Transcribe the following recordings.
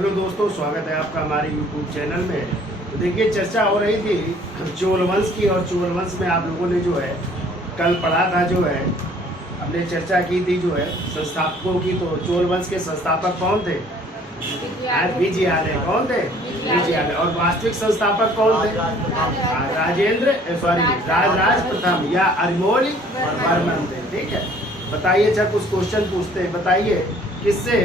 Hello दोस्तों, स्वागत है आपका हमारे यूट्यूब चैनल में। तो देखिए, चर्चा हो रही थी चोल वंश की, और चोल वंश में आप लोगों ने जो है कल पढ़ा था, जो है हमने चर्चा की थी जो है संस्थापकों की। तो चोल वंश के संस्थापक कौन थे? विजयालय। कौन थे? विजयालय। और वास्तविक संस्थापक कौन थे? राजराज प्रथम या अरिमोल वर्मन थे। ठीक है, बताइए। अच्छा, कुछ क्वेश्चन पूछते हैं। बताइए किससे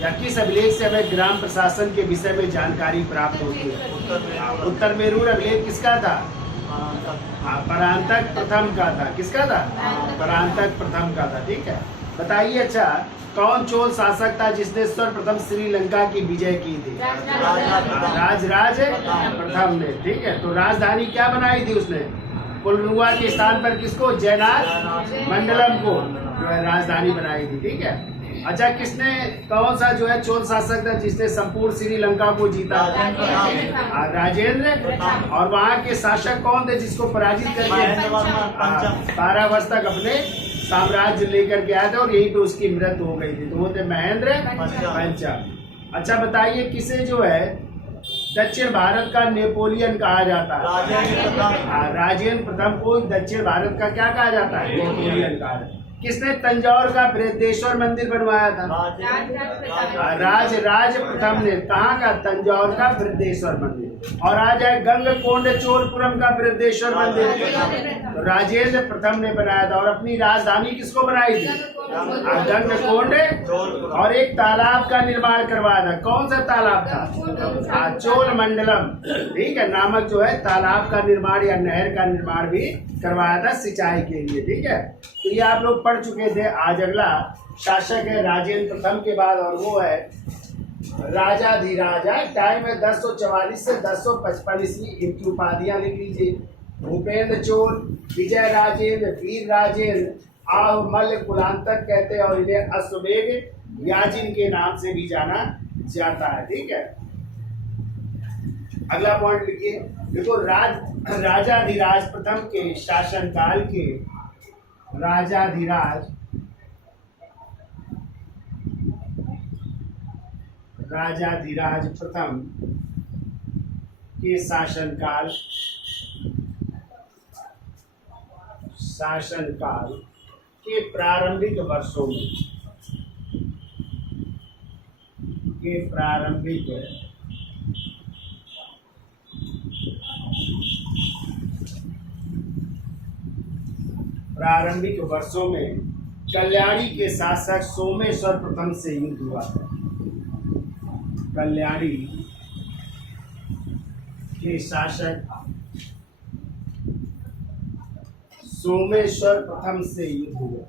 या किस अभिलेख से हमें ग्राम प्रशासन के विषय में जानकारी प्राप्त होती है? उत्तर मेरूर अभिलेख किसका था? परांतक प्रथम का था। किसका था? परांतक प्रथम का था। ठीक है, बताइए। अच्छा, कौन चोल शासक था जिसने सर्वप्रथम श्रीलंका की विजय की थी? राजराज प्रथम ने। ठीक है, तो राजधानी क्या बनाई थी उसने? पुलरुआ के स्थान पर किसको? जयनाथ मंडलम को जो है राजधानी बनाई थी। ठीक है, अच्छा, किसने, कौन सा जो है चोल शासक था जिसने संपूर्ण श्रीलंका को जीता? राजेंद्र। और वहाँ के शासक कौन थे जिसको पराजित करके 12 वर्ष तक अपने साम्राज्य लेकर के आए थे, और यही तो उसकी मृत्यु हो गई थी? तो वो थे महेंद्र पंचम। अच्छा, बताइए किसे जो है दक्षिण भारत का नेपोलियन कहा जाता है? राजेंद्र प्रथम को दक्षिण भारत का क्या कहा जाता है? नेपोलियन कहा जाता है। किसने तंजौर का बृहदेश्वर मंदिर बनवाया था? राज प्रथम ने। कहाँ का? तंजौर का बृहदेश्वर मंदिर। और आ जाए गंगकोंड चोलपुरम का बृहदेश्वर मंदिर, तो राजेंद्र प्रथम ने बनाया था। और अपनी राजधानी किसको बनाई थी? गंगकोंड। और एक तालाब का निर्माण करवाया था। कौन सा तालाब था? चोल मंडलम। ठीक है, नामक जो है तालाब का निर्माण या नहर का निर्माण भी करवाया था सिंचाई के लिए। ठीक है, तो ये आप लोग पढ़ चुके थे। आज अगला शासक है राजेंद्र प्रथम के बाद, और वो है राजाधिराज। टाइम है 1044 से 1055 ईस्वी। इनकी उपाधियां लिख लीजिए। भूपेंद्र चोल, विजय राजेंद्र, वीर राजेंद्र, आव मल्ल कुलांतक कहते हैं, और इन्हें अश्वमेघ याजिन के नाम से भी जाना जाता है। ठीक है, अगला पॉइंट लिखिए। देखो, राजाधिराज प्रथम के शासनकाल के राजाधिराज प्रथम के शासनकाल के प्रारंभिक वर्षों में कल्याणी के शासक सोमेश्वर प्रथम से युद्ध हुआ था। कल्याणी के शासक सोमेश्वर प्रथम से युद्ध हुआ।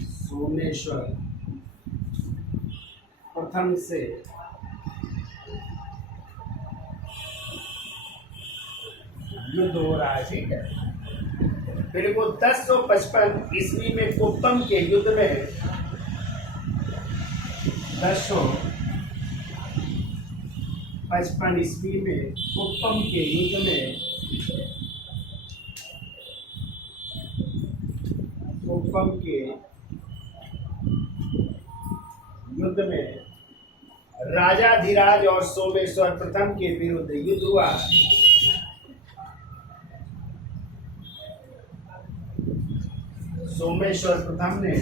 सोमेश्वर प्रथम से युद्ध हो रहा है। ठीक है, फिर को 1055 ईस्वी में कुप्पम के युद्ध में 1055 ईस्वी में कुप्पम के युद्ध में राजाधिराज और सोमेश्वर प्रथम के विरुद्ध युद्ध हुआ। सोमेश्वर प्रथम ने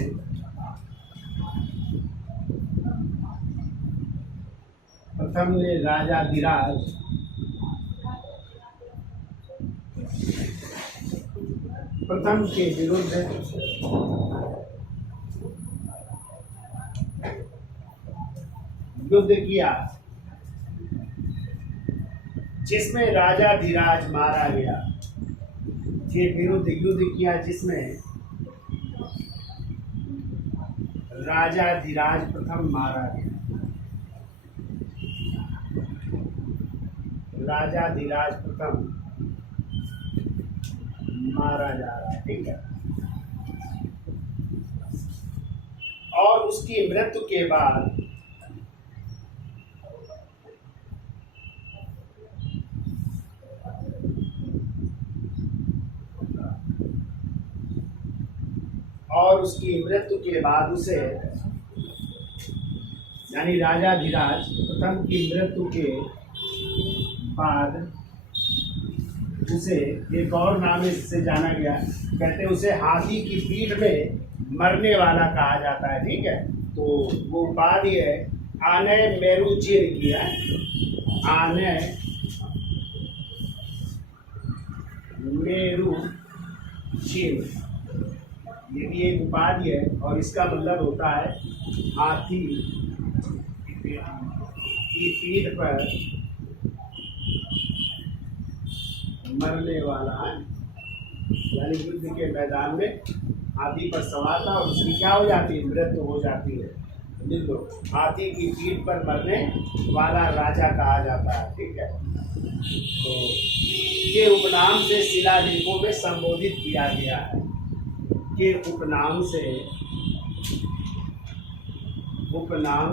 राजाधिराज प्रथम के विरुद्ध युद्ध किया, जिसमें राजाधिराज मारा गया। के विरुद्ध युद्ध किया जिसमें राजाधिराज प्रथम मारा गया। राजाधिराज प्रथम मारा जा रहा है। ठीक है, और उसकी मृत्यु के बाद और उसकी मृत्यु के बाद उसे यानी राजाधिराज प्रथम की मृत्यु के बाद उसे एक और नाम से जाना गया, कहते हैं उसे हाथी की पीठ में मरने वाला कहा जाता है। ठीक है, तो वो उपाधि है आने मेरुचिर की है, आने मेरुचिर, ये भी एक उपाधि है और इसका मतलब होता है हाथी की पीठ पर मरने वाला है। यानी युद्ध के मैदान में हाथी पर सवार था और उसकी क्या हो जाती है, मृत्यु हो जाती है। तो हाथी की पीठ पर मरने वाला राजा कहा जाता है। ठीक है, तो के उपनाम से शिलालेखों में संबोधित किया गया है। के उपनाम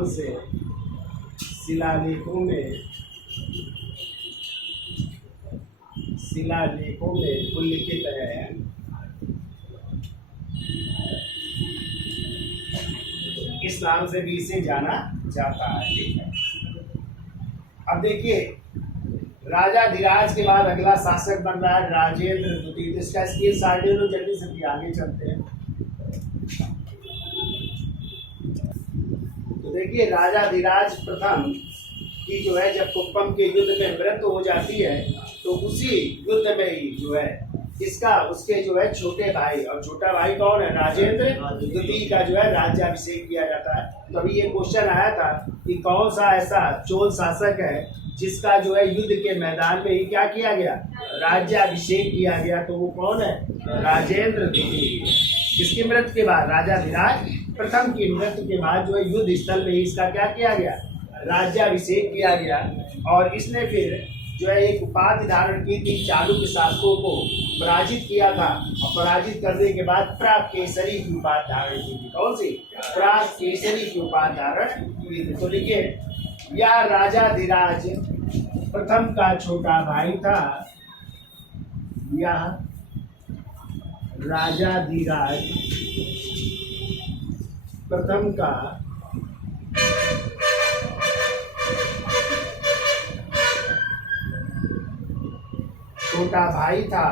से शिलालेखों में उल्लिखित है। इस नाम से भी इसे जाना जाता है। ठीक है, अब देखिए राजाधिराज के बाद अगला शासक बन रहा है राजेंद्र द्वितीय। इसका स्केल साइड लो जल्दी से, आगे चलते हैं। तो देखिए राजाधिराज प्रथम की जो है जब कुप्पम के युद्ध में मृत्यु हो जाती है तो उसी युद्ध में ही जो है इसका उसके जो है छोटे भाई, और छोटा भाई कौन है, राजेंद्र द्वितीय का जो है राज्याभिषेक किया जाता है। तो अभी ये क्वेश्चन आया था कि कौन सा ऐसा चोल शासक है जिसका जो है युद्ध के मैदान में ही क्या किया गया, राज्याभिषेक किया गया, तो वो कौन है, राजेंद्र द्वितीय। इसकी मृत्यु के बाद राजाधिराज प्रथम की मृत्यु के बाद जो है युद्ध स्थल में ही इसका क्या किया गया, राज्याभिषेक किया गया। और इसने फिर जो है एक उपाधि धारण की थी, चालुक्य शासकों को पराजित किया था और पराजित करने के बाद प्राग केसरी की उपाधि धारण की थी। कौन सी, प्राग केसरी की उपाधि धारण की थी। तो देखिए यह राजाधिराज प्रथम का छोटा भाई था, यह राजाधिराज प्रथम का छोटा भाई था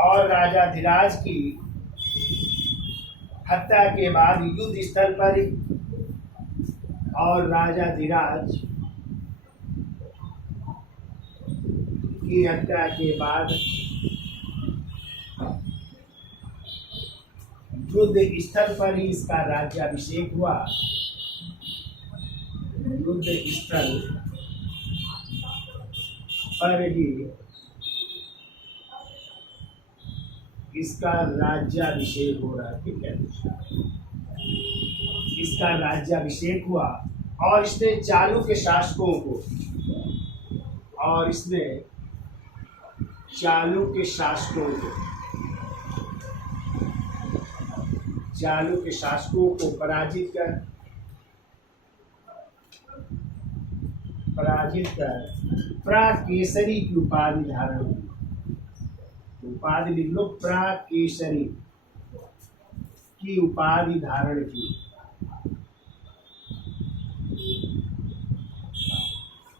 और राजाधिराज की हत्या के बाद युद्ध स्थल पर और राजाधिराज की हत्या के बाद युद्ध स्थल पर ही इसका राज्याभिषेक हुआ। युद्ध स्थल पर ही इसका राज्याभिषेक हो रहा है। ठीक है, इसका राज्याभिषेक हुआ और इसने चालुक्य शासकों को पराजित कर प्राकेसरी की उपाधि धारण की। उपाधि लिख लो, प्राकेसरी की उपाधि धारण की।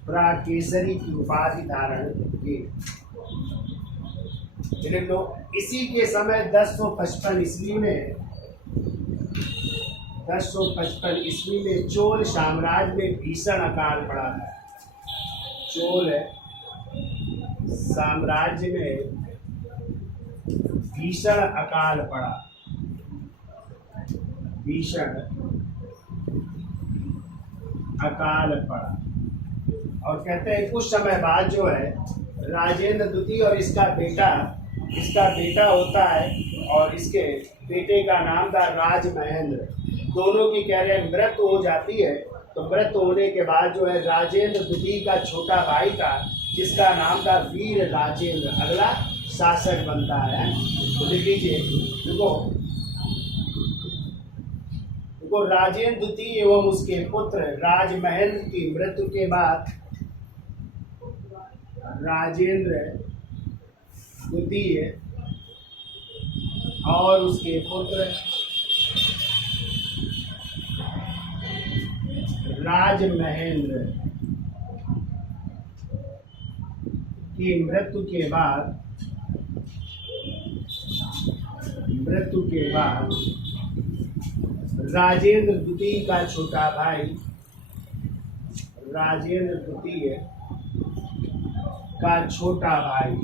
प्राकेसरी की उपाधि धारण की। लिख लो, इसी के समय 1055 ईस्वी में चोल साम्राज्य में भीषण अकाल पड़ा था। चोल साम्राज्य में भीषण अकाल पड़ा। और कहते हैं कुछ समय बाद जो है राजेंद्र द्वितीय और इसका बेटा होता है और इसके बेटे का नाम था राज महेंद्र। दोनों की कह रहे हैं मृत्यु हो जाती है। तो मृत्यु होने के बाद जो है राजेंद्र द्वितीय का छोटा भाई था जिसका नाम था वीर राजेंद्र, अगला शासक बनता है। तो लिख लीजिए, देखो राजेंद्र द्वितीय एवं उसके पुत्र राज महेंद्र की मृत्यु के बाद राजेंद्र द्वितीय और उसके पुत्र राजमहेंद्र की मृत्यु के बाद राजेंद्र द्वितीय का छोटा भाई राजेंद्र द्वितीय का छोटा भाई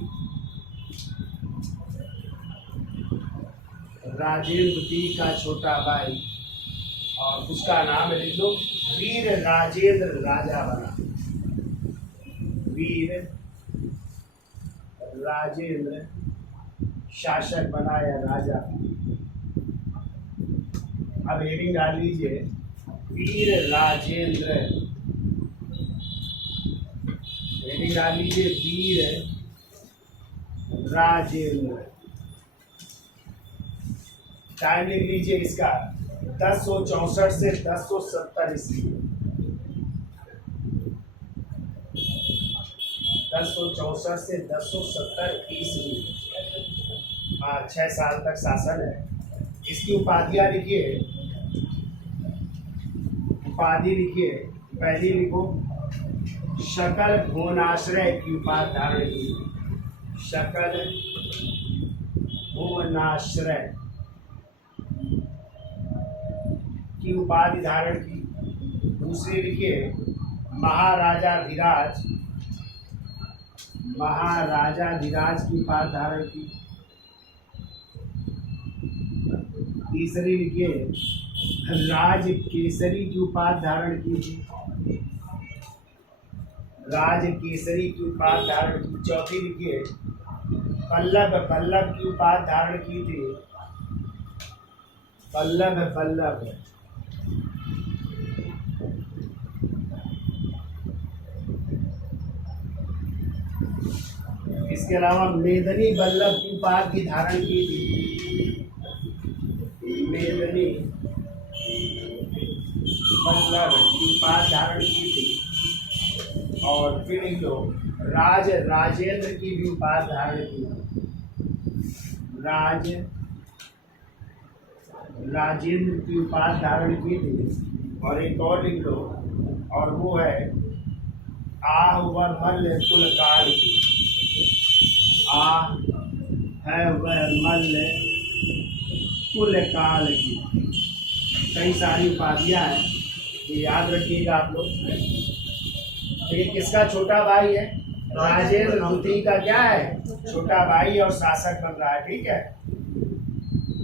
राजेंद्र द्वितीय का छोटा भाई और उसका नाम लिख लो वीर राजेंद्र राजा बना। वीर राजेंद्र शासक बना या राजा। अब हेडिंग डाल लीजिए वीर राजेंद्र। हेडिंग डाल लीजिए वीर राजेंद्र। टाइम लिख लीजिए इसका 1064 से 1070 ईस्वी। 1064 से 1070 ईस्वी। 6 साल तक शासन है। इसकी उपाधियां लिखिए। उपाधि लिखिए। पहली लिखो शकल भुवनाश्रय की उपाधि धारण की। शकल भुवनाश्रय की उपाधि धारण की। दूसरी लिखिए महाराजाधिराज की उपाधि धारण की। तीसरी लिखिए राज केसरी की उपाधि धारण की थी। राज केसरी की उपाधि धारण की। चौथी लिखिए पल्लव की उपाधि धारण की थी। पल्लव। इसके अलावा मेदनी बल्लभ की उपाधि धारण की थी। मेदनी बल्लभ की उपाधि धारण की थी। और फिर लिख लो राजेंद्र की भी उपाधि धारण की। राजेंद्र की उपाधि धारण की थी। और एक और लिख लो और वो है आह व मल्ल कुल काल की। है वह मल्ल कुल काल की। कई सारी उपाधियां हैं, ये याद रखिएगा आप लोग। तो ये किसका छोटा भाई है? राजेंद्र द्वितीय का क्या है? छोटा भाई और शासक बन रहा है। ठीक है,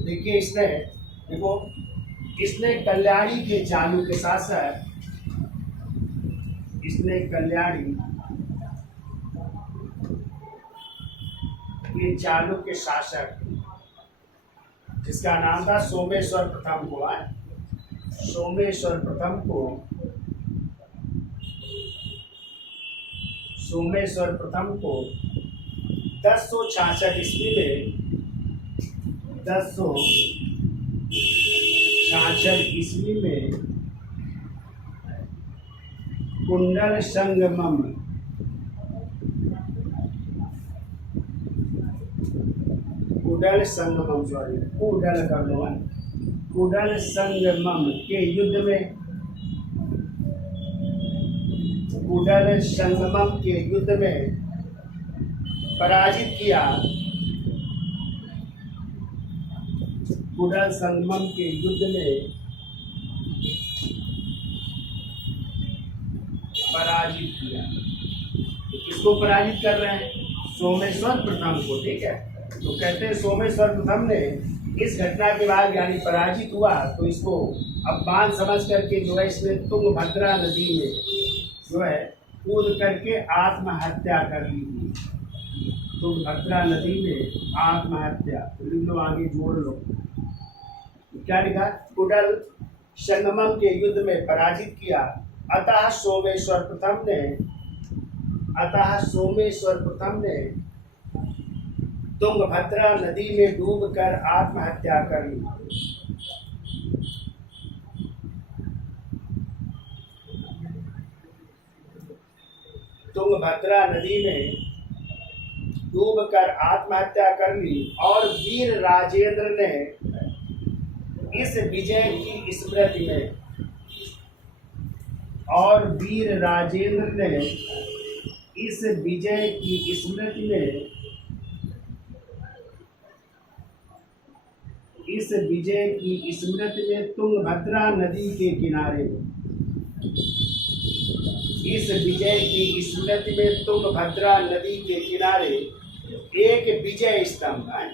देखिए इसने कल्याणी के चालुक्य शासक कल्याणी के चालुक्य शासक जिसका नाम था सोमेश्वर प्रथम को सोमेश्वर प्रथम को 1066 ईस्वी में 1066 ईस्वी में कुंडल संगमम कुडल संगमम के युद्ध में पराजित किया। कुडल संगमम के युद्ध में पराजित किया। तो किसको पराजित कर रहे हैं? सोमेश्वर प्रथम को। ठीक है, तो कहते हैं सोमेश्वर प्रथम ने इस घटना के बाद यानी पराजित हुआ तो इसको अपमान समझ करके जो है इसने तुंगभद्रा नदी में जो है कूद करके आत्महत्या कर ली थी। तुंगभद्रा नदी में आत्महत्या। तो लिख लो, आगे जोड़ लो। क्या लिखा? कुडल संगमम के युद्ध में पराजित किया। अतः सोमेश्वर प्रथम ने तुंगभद्रा नदी में डूबकर आत्महत्या कर ली। तुंगभद्रा नदी में डूबकर आत्महत्या कर ली और वीर राजेंद्र ने इस विजय की स्मृति में और वीर राजेंद्र ने इस विजय की स्मृति में तुंगभद्रा नदी के किनारे तुंगभद्रा नदी के किनारे एक विजय स्तंभ है।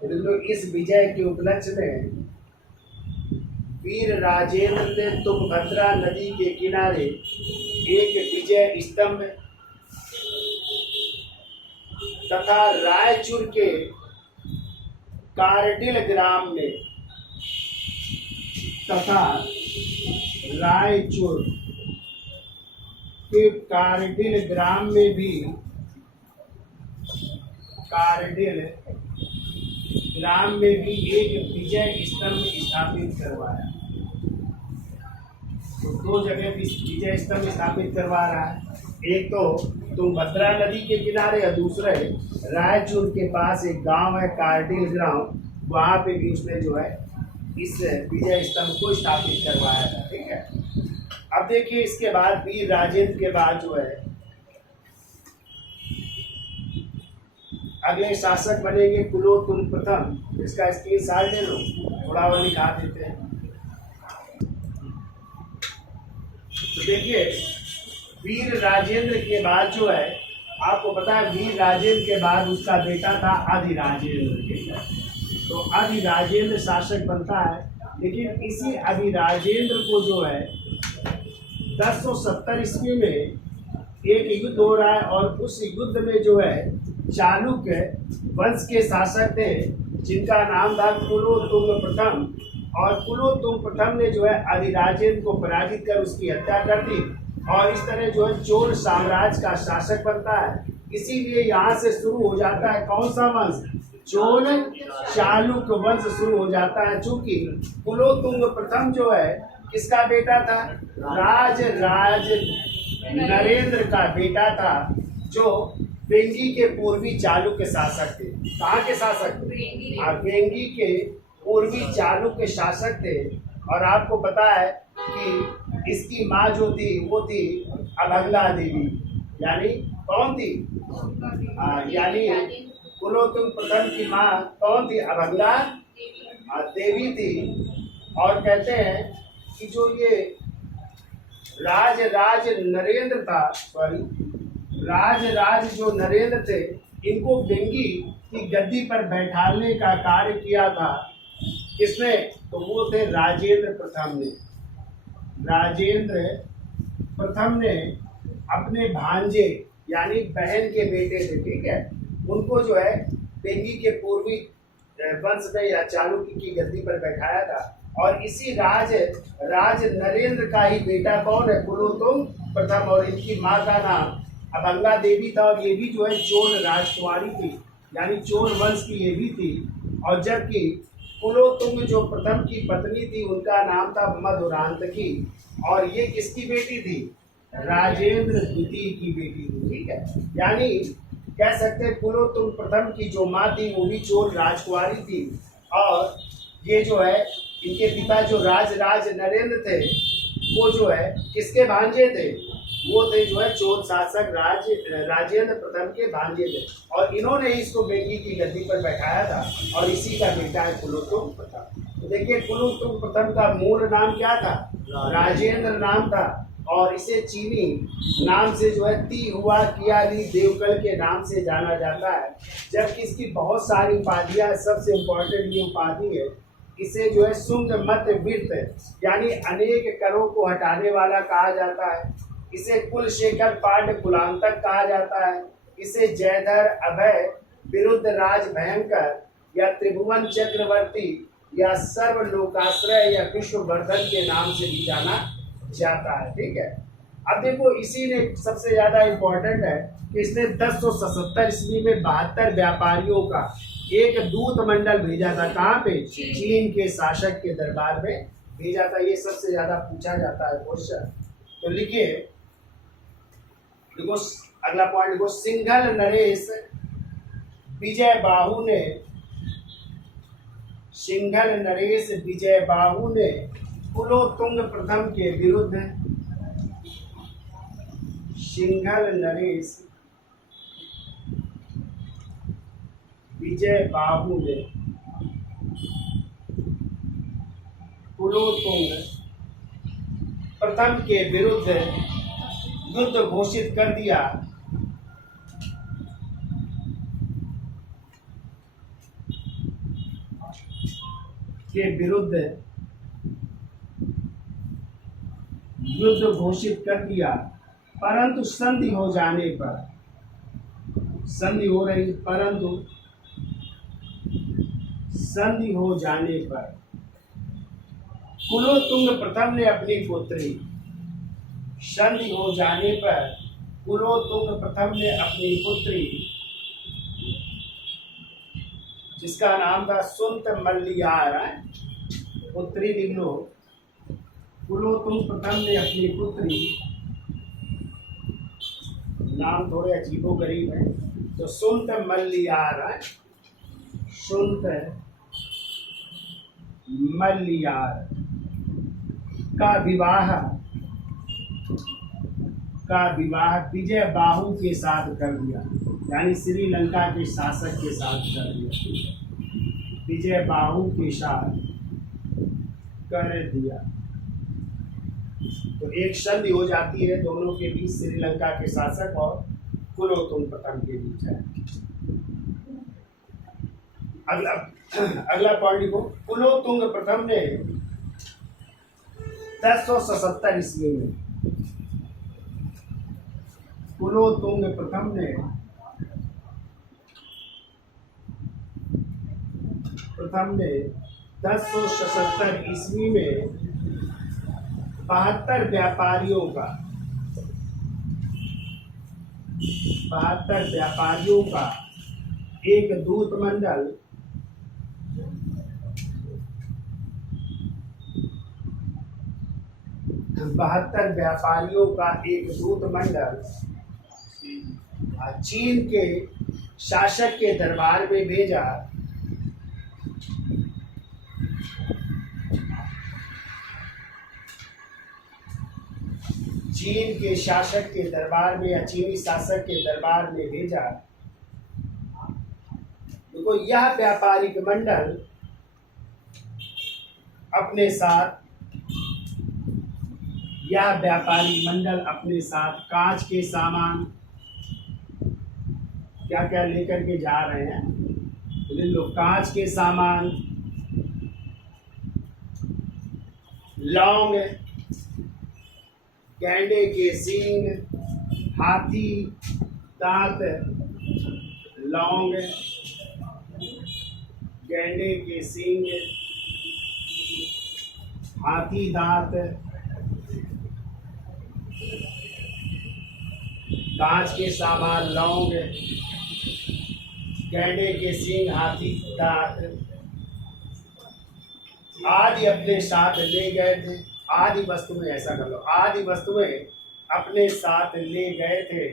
तो इस विजय के उपलक्ष्य में वीर राजेंद्र ने तुंगभद्रा नदी के किनारे एक विजय स्तंभ तथा रायचूर के कारडिल ग्राम में भी एक विजय स्तंभ स्थापित करवाया। तो दो जगह विजय स्तंभ स्थापित करवा रहा है। एक तो तुंगभद्रा नदी के किनारे और दूसरे रायचूर के पास एक गांव है कारडिल ग्राम, वहां पे भी उसने जो है इस विजय स्तंभ को स्थापित करवाया था। ठीक है, अब देखिए इसके बाद वीर राजेंद्र के बाद जो है अगले शासक बनेंगे कुलोत्तुंग प्रथम। इसका स्क्रीनशॉट ले लो, थोड़ा और दिखा देते हैं। तो देखिए वीर राजेंद्र के बाद जो है आपको पता है वीर राजेंद्र के बाद उसका बेटा था अधिराजेंद्र। तो अधिराजेंद्र शासक बनता है, लेकिन इसी अधिराजेंद्र को जो है 1070 ईस्वी में एक युद्ध हो रहा है और उस युद्ध में जो है चालुक्य वंश के शासक थे जिनका नाम था कुलोत्तुंग प्रथम, और कुलोत्तुंग प्रथम ने जो है अधिराजेंद्र को पराजित कर उसकी हत्या कर दी और इस तरह जो है चोल साम्राज्य का शासक बनता है। इसीलिए यहाँ से शुरू हो जाता है कौन सा वंश? चोल चालुक्य वंश शुरू हो जाता है। चूंकि कुलोत्तुंग प्रथम जो है किसका बेटा था? राज नरेंद्र का बेटा था, जो वेंगी के पूर्वी चालुक्य शासक थे। कहाँ के शासक? वेंगी के पूर्वी चालुक्य शासक थे। और आपको पता है कि इसकी माँ जो थी वो थी अभंगा देवी। यानी कौन थी? यानी कुलोत्तुंग प्रथम की माँ कौन थी? अभंगा देवी थी। और कहते हैं कि जो ये राज नरेंद्र जो नरेंद्र थे, इनको वेंगी की गद्दी पर बैठाने का कार्य किया था। किसने? तो वो थे राजेंद्र प्रथम ने। राजेंद्र प्रथम ने अपने भांजे यानी बहन के बेटे थे, ठीक है, उनको जो है वेंगी के पूर्वी वंश में या चालुक्य की गद्दी पर बैठाया था। और इसी राज नरेंद्र का ही बेटा कौन है? कुलोत्तुंग प्रथम। और इनकी माँ का नाम अभंगा देवी था और ये भी जो है चोल राजकुमारी थी, यानी चोल वंश की ये भी थी। और जबकि कुलोत्तुंग जो प्रथम की पत्नी थी उनका नाम था मधुरांतकी, और ये किसकी बेटी थी? राजेंद्र द्वितीय की बेटी थी। ठीक है, यानी कह सकते हैं कुलोत्तुंग प्रथम की जो माँ थी वो भी चोल राजकुमारी थी। और ये जो है इनके पिता जो राज नरेंद्र थे वो जो है किसके भांजे थे? वो थे जो है चोल शासक राजेंद्र प्रथम के भांजे थे। और इन्होंने इसको वेंगी की गद्दी पर बैठाया था और इसी का बेटा है कुलोत्तुंग प्रथम। तो देखिए कुलोत्तुंग प्रथम का मूल नाम क्या था? राजेंद्र नाम था। और इसे चीनी नाम से जो है ती हुआ कियाली देवकल के नाम से जाना जाता है। जबकि इसकी बहुत सारी उपाधियां, सबसे इम्पोर्टेंट ये उपाधि है, इसे जो है सुंग मत वित्त यानी अनेक करों को हटाने वाला कहा जाता है। इसे कुलशेखर पांड्य कुलांतक कहा जाता है। इसे जयधर अभय विरुद्ध राज भयंकर या त्रिभुवन चक्रवर्ती या सर्वलोकाश्रय या विश्ववर्धन के नाम से भी जाना जाता है। ठीक है, अब देखो इसी ने सबसे ज्यादा इम्पोर्टेंट है कि इसने 1077 ईस्वी में 72 व्यापारियों का एक दूत मंडल भेजा था। कहाँ पे? चीन के शासक के दरबार में भेजा था। ये सबसे ज्यादा पूछा जाता है क्वेश्चन। तो लिखिए, देखो अगला पॉइंट लिखो, सिंघल नरेश विजय बाहु ने कुलोत्तुंग प्रथम के विरुद्ध सिंघल नरेश विजय बाहु ने कुलोत्तुंग प्रथम के विरुद्ध युद्ध घोषित कर दिया। के विरुद्ध युद्ध घोषित कर दिया, परंतु संधि हो जाने पर, संधि हो रही परंतु संधि हो जाने पर कुलोत्तुंग प्रथम ने अपनी पुत्री, संधि हो जाने पर कुलोत्तुंग प्रथम ने अपनी पुत्री, जिसका नाम था सुंत मल्लियार, पुत्री लिख लो, कुलोत्तुंग प्रथम ने अपनी पुत्री, नाम थोड़े अजीबोगरीब है, तो सुंत मल्लियार, सुंत मल्लियार का विवाह विजय बाहु के साथ कर दिया, यानी श्रीलंका के शासक के साथ कर दिया, विजय बाहु के साथ कर दिया। तो एक संधि हो जाती है दोनों के बीच, श्रीलंका के शासक और कुलोत्तुंग प्रथम के बीच है। अगला पॉइंट लिखो, कुलोत्तुंग प्रथम ने 1077 ईस्वी में, कुलोत्तुंग प्रथम ने प्रथम ने 1077 ईस्वी में 72 व्यापारियों का एक दूत मंडल चीन के शासक के दरबार में भेजा। चीन के शासक के दरबार में या चीनी शासक के दरबार में भेजा। देखो, यह व्यापारिक मंडल अपने साथ कांच के सामान क्या क्या लेकर के जा रहे हैं, लोग कांच के सामान, लौंग, गैंडे के सींग, हाथी दांत, लौंग, गैंडे के सींग, हाथी दांत, कांच के सामान, लौंग, गैंडे के सींग, हाथी दांत आदि अपने साथ ले गए थे। आदि वस्तुएं, ऐसा कर लो, आदि वस्तुएं अपने साथ ले गए थे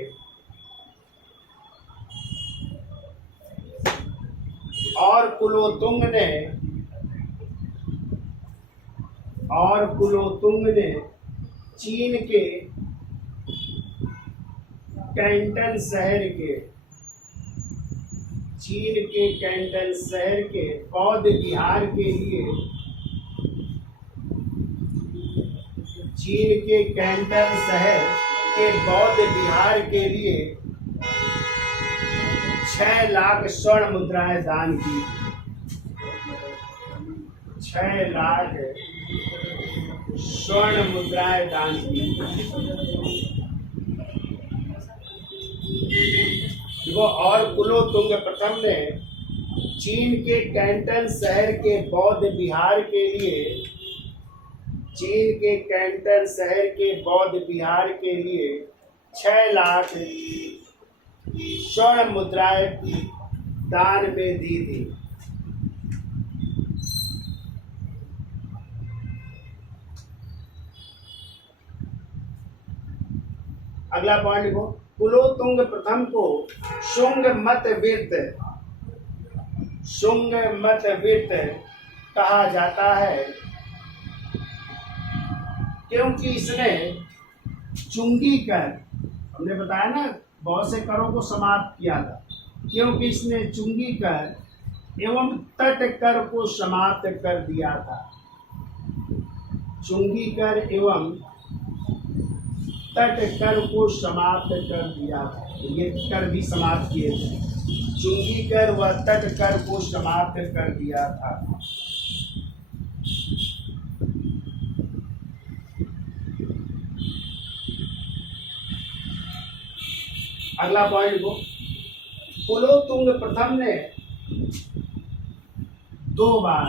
और कुलोत्तुंग ने चीन के कैंटन शहर के बौद्ध विहार के लिए, चीन के कैंटन शहर के बौद्ध विहार के लिए 6 लाख स्वर्ण मुद्राएं दान की। 6 लाख स्वर्ण मुद्राएं दान की। वो और कुलोत्तुंग प्रथम ने चीन के कैंटन शहर के बौद्ध विहार के लिए, चीन के कैंटन शहर के बौद्ध विहार के लिए 6 लाख स्वर्ण मुद्राएं दान में दी थी। अगला पॉइंट लिखो, कुलोत्तुंग प्रथम को शुंग मतविद कहा जाता है। क्योंकि इसने चुंगी कर, हमने बताया ना बहुत से करों को समाप्त किया था, क्योंकि इसने चुंगी कर एवं तट कर को समाप्त कर दिया था। चुंगी कर एवं तट कर को समाप्त कर दिया था, ये कर भी समाप्त किए थे। चुंगी कर व तट कर को समाप्त कर दिया था। अगला पॉइंट को, कुलोत्तुंग प्रथम ने 2 बार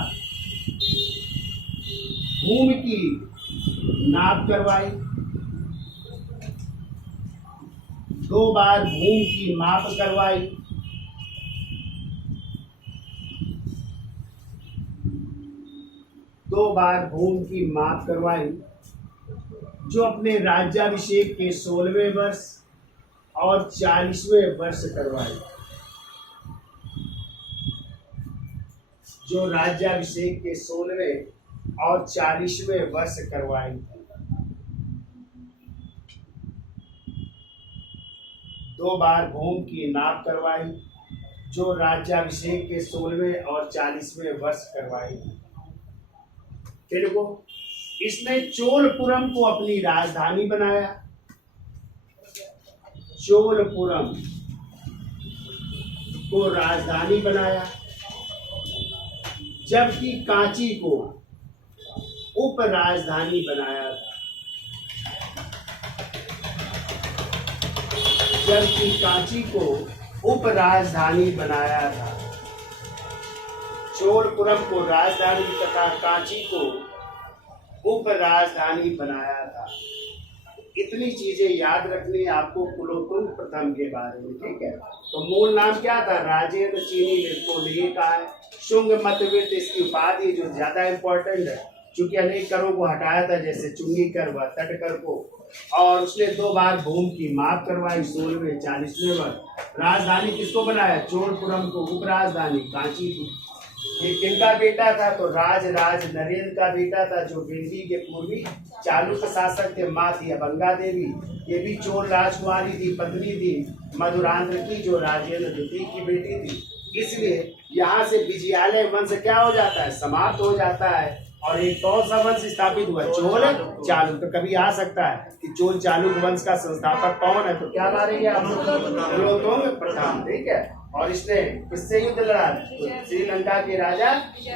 भूमि की नाप करवाई, 2 बार भूमि की माप करवाई, 2 बार भूमि की माप करवाई, जो अपने राज्याभिषेक के 16वें वर्ष और 40वें वर्ष करवाई। जो राज्याभिषेक के 16वें और 40वें वर्ष करवाई। 2 बार भूमि की नाप करवाई, जो राज्याभिषेक के 16वें और 40वें वर्ष करवाई। फिर वो इसने चोलपुरम को अपनी राजधानी बनाया। चोलपुरम को राजधानी बनाया, जबकि कांची को उप राजधानी बनाया था। जबकि कांची को उप राजधानी बनाया था। चोलपुरम को राजधानी तथा कांची को उप राजधानी बनाया था। इतनी चीजें याद रखनी है आपको कुलोत्तुंग प्रथम के बारे में, ठीक है। तो मूल नाम क्या था? राजेंद्र चीनी को लिए का है। शुंग मतवित इसकी उपाधि जो ज्यादा इंपॉर्टेंट है, चूंकि अनेक करों को हटाया था, जैसे चुंगी कर व तट कर को, और उसने 2 बार भूमि की माप करवाई, 16वें 40वें वर्ष। राजधानी किसको बनाया? चोलपुरम को उप राजधानी कांची की। ये किनका बेटा था? तो राज नरेंद्र का बेटा था, जो बेदी के पूर्वी चालुक्य शासक थे। माँ थी अबंगा देवी, ये भी चोल राजकुमारी थी, पत्नी थी मधुरांध्र की, जो राजेंद्र द्वितीय की बेटी थी। इसलिए यहाँ से विजयालय वंश क्या हो जाता है? समाप्त हो जाता है। और एक कौन सा वंश स्थापित हुआ? चोल चालुक्य। तो कभी आ सकता है कि चोल चालुक्य वंश का संस्थापक कौन है, तो क्या मारेंगे आप? कुलोत्तुंग प्रथम, ठीक है। और इसने किससे युद्ध लड़ा? तो श्रीलंका के राजा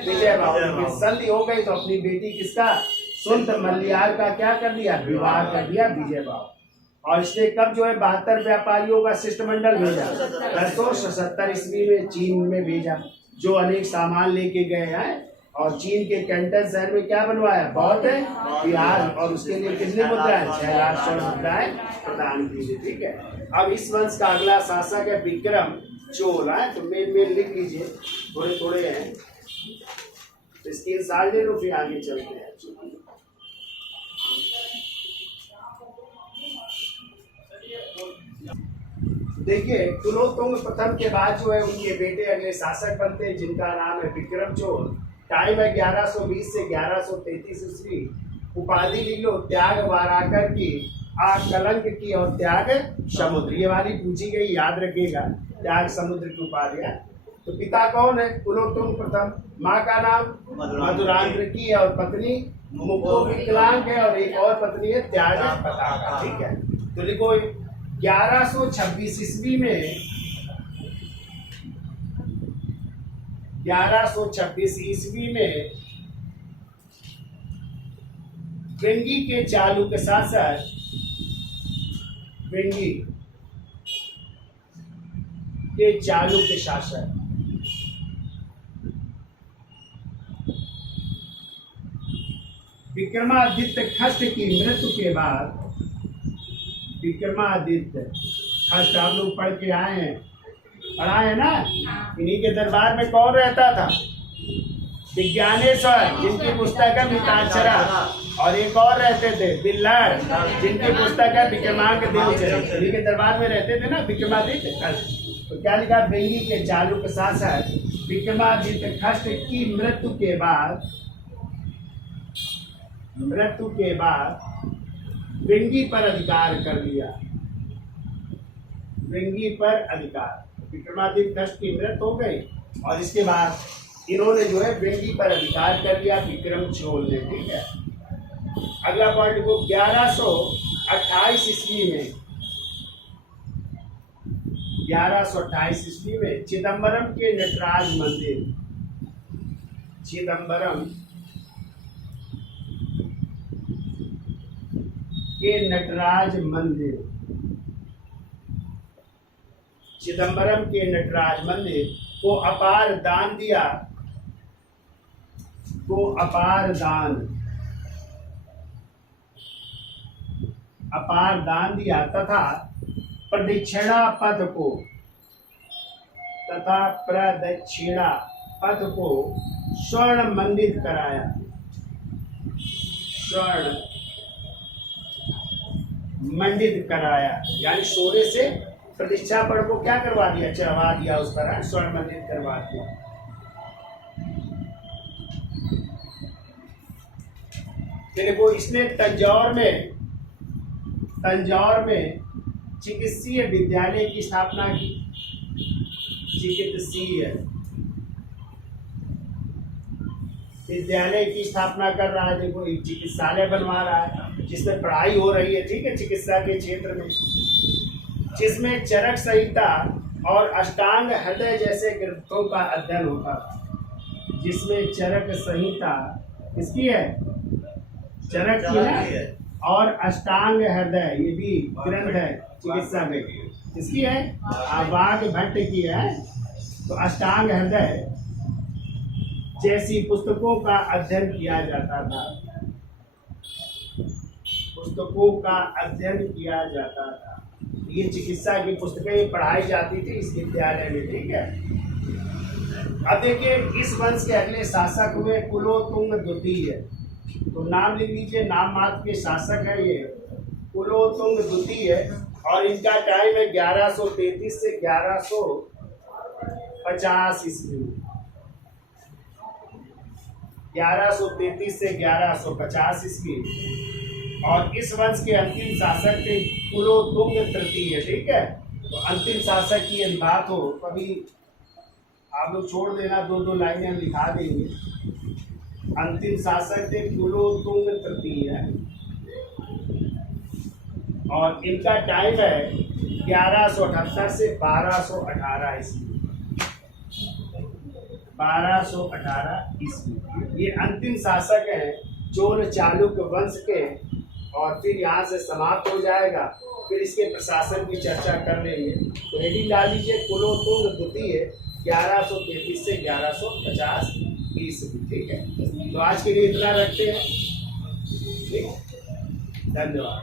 विजय बाहु। संधि हो गई तो अपनी बेटी किसका? सुंत मल्लियार का क्या कर दिया? विवाह कर दिया विजय बाहु। और इसने कब जो है 72 व्यापारियों का शिष्टमंडल भेजा? 1377 ईस्वी में चीन में भेजा, जो अनेक सामान लेके गए हैं। और चीन के कैंटन शहर में क्या बनवाया? बौद्ध विहार। और उसके लिए कितनी मुद्राएं? 6 लाख स्वर्ण मुद्राएं प्रदान की थी, ठीक है। अब इस वंश का अगला शासक है विक्रम चोल है। तो मेन लिख लीजिए, थोड़े थोड़े हैं तो स्क्रीन शॉट ले लो, फिर आगे चलते हैं। देखिए, कुलोत्तुंग प्रथम के बाद जो है उनके बेटे अगले शासक बनते हैं, जिनका नाम है विक्रम चोल। टाइम है 1120 से 1133 ईस्वी। उपाधि लिख लो, त्याग वाराकर की, आकलंक की और त्याग समुद्र। ये वाली पूछी गई, याद रखिएगा, त्याग समुद्र की उपाधियां। तो पिता कौन है? कुलोत्तुंग प्रथम। माँ का नाम मधुरांध्र की है और पत्नी मुको विकलांग है, और एक और पत्नी है त्याग पताका, ठीक है। तो लिखो 1126 ईस्वी में, 1126 ईस्वी में वेंगी के चालुक्य शासक, वेंगी के चालुक्य शासक विक्रमादित्य खष्ट की मृत्यु के बाद, विक्रमादित्य खष्ट आप लोग पढ़ के आए हैं, पढ़ा है ना। इन्हीं के दरबार में कौन रहता था? विज्ञानेश्वर, जिनकी पुस्तक है मिताक्षरा। और एक और रहते थे बिल्लर, जिनकी पुस्तक है विक्रमांक देवचरित। इन्हीं के दरबार में रहते थे ना विक्रमादित्य खष्ट। तो क्या लिखा? वेंगी के चालुक्य शासक विक्रमादित्य खष्ट की मृत्यु के बाद मृत्यु के बाद विंगी पर अधिकार कर लिया। विंगी पर अधिकार, विक्रमादित्य दश की मृत्यु हो गई और इसके बाद इन्होंने जो है विंगी पर अधिकार कर लिया विक्रम चोल ने। ठीक है, अगला पॉइंट को 1128 ईस्वी में 1128 ईस्वी में चिदम्बरम के नटराज मंदिर, चिदम्बरम के नटराज मंदिर, चिदम्बरम के नटराज मंदिर को अपार दान दिया, को अपार दान दिया तथा प्रदक्षिणा पथ को, तथा प्रदक्षिणा पथ को स्वर्ण मंडित कराया, स्वर्ण मंडित कराया, यानी सोने से प्रतिष्ठा पड़ को क्या करवा दिया, चढ़वा दिया, उस पर स्वर्ण मंडित करवा दिया। देखो इसने तंजौर में चिकित्सीय विद्यालय की स्थापना की, चिकित्सीय विद्यालय की स्थापना कर रहा है। देखो एक चिकित्सालय बनवा रहा है जिसमें पढ़ाई हो रही है, ठीक है, चिकित्सा के क्षेत्र में, जिसमें चरक संहिता और अष्टांग हृदय जैसे ग्रंथों का अध्ययन होता था। जिसमें चरक संहिता किसकी है, चरक की है, और अष्टांग हृदय ये भी ग्रंथ है चिकित्सा में, किसकी है, वाघ भट्ट की है। तो अष्टांग हृदय जैसी पुस्तकों का अध्ययन किया जाता था, पुस्तकों का अध्ययन किया जाता था। ये चिकित्सा की पुस्तकें पढ़ाई जाती थी इस विद्यालय में। ठीक है, अब देखिए इस वंश के अगले शासक हुए कुलोतुंग द्वितीय। तो नाम लिख लीजिए, नाम मात्र के शासक है ये कुलोतुंग द्वितीय, और इनका टाइम है 1133 से 1150 ईस्वी, 1133 से 1150 ईस्वी। और इस वंश के अंतिम शासक थे कुलोतुंग तृतीय। ठीक है, तो अंतिम शासक की बात हो कभी आप लोग छोड़ देना, दो दो लाइनें हम लिखा देंगे। अंतिम शासक थे कुलोतुंग तृतीय और इनका टाइम है 1178 से 1218 ईस्वी, 1218 ईस्वी। ये अंतिम शासक हैं चोल चालुक्य वंश के, और फिर यहाँ से समाप्त हो जाएगा, फिर इसके प्रशासन की चर्चा कर लेंगे। तो हेडिंग डाल लीजिए कुलोतुंग द्वितीय 1133 से 1150 ईस्वी। ठीक है, तो आज के लिए इतना रखते हैं। ठीक, धन्यवाद।